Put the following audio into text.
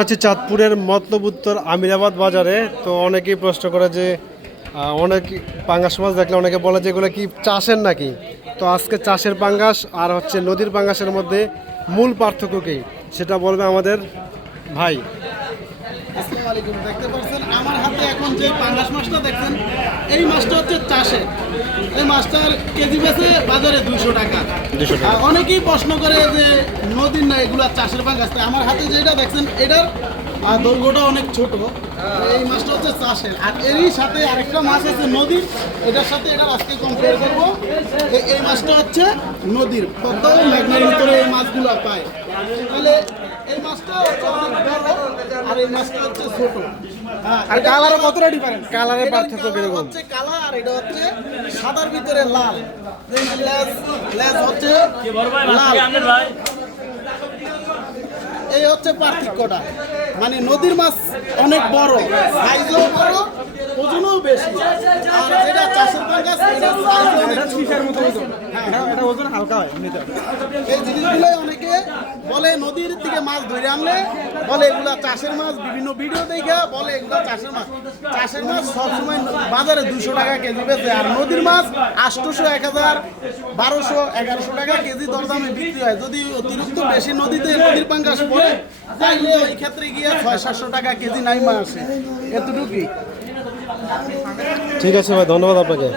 হচ্ছে চাঁদপুরের মতলব উত্তর আমিরাবাদ বাজারে। তো অনেকেই প্রশ্ন করে যে অনেক পাঙ্গাস মাছ দেখলে অনেকে বলে যে এগুলো কি চাষের নাকি? তো আজকে চাষের পাঙ্গাস আর হচ্ছে নদীর পাঙ্গাসের মধ্যে মূল পার্থক্য কি? সেটা বলবে আমাদের ভাই। দেখতে পাচ্ছেন, আমার হাতে এখন যে পাঙ্গাস মাছটা দেখছেন, এই মাছটা হচ্ছে চাষে এই মাছটার কেজি বেছে বাজারে দুশো টাকা। 200 আর অনেকেই প্রশ্ন করে যে নদীর না এগুলা চাষের পাঙ্গাস আমার হাতে যেটা দেখছেন এটার দৈর্ঘ্যটা অনেক ছোট। এই মাছটা হচ্ছে চাষের। আর এরই সাথে আরেকটা মাছ আছে নদীর। এটার সাথে এটা আজকে কম্পেয়ার করব। এই মাছটা হচ্ছে নদীর। কত মেঘনার ভিতরে এই মাছগুলো পায়। তাহলে এই মাছটা হচ্ছে অনেক বড় আর এই মাছটা হচ্ছে ছোট। আর এটা- কালারও কতটা difference? কালারের পার্থক্য কালার কীরকম? হচ্ছে কালার আর এটা হচ্ছে সাদার ভিতরে লাল। লেজ লেজ হচ্ছে লাল। এই হচ্ছে পার্থক্যটা। মানে নদীর মাছ অনেক বড় সাইজও বড় ওজনও বেশি। আর যেটা চাষের পাঙ্গাস এটা অনেক ছোট। এটা ওজন হালকা হয় এমনিতে। এই জিনিসগুলো অনেকে বলে নদীর থেকে মাছ ধরে আনলে বলে এগুলা চাষের মাছ বিভিন্ন ভিডিও দেখে বলে এগুলা চাষের মাছ। চাষের মাছ সবসময় বাজারে দুশো টাকা কেজি বেচে আর নদীর মাছ আটশোশো এক হাজার বারোশো এগারোশো টাকা কেজি দরদামে বিক্রি হয়। যদি অতিরিক্ত বেশি নদীতে নদীর পাঙ্গাস পড়ে তাইলে ওই ক্ষেত্রে গিয়ে ছয় সাতশো টাকা কেজি নাইমা আসে। এতটুকুই। ঠিক আছে ভাই ধন্যবাদ আপনাকে।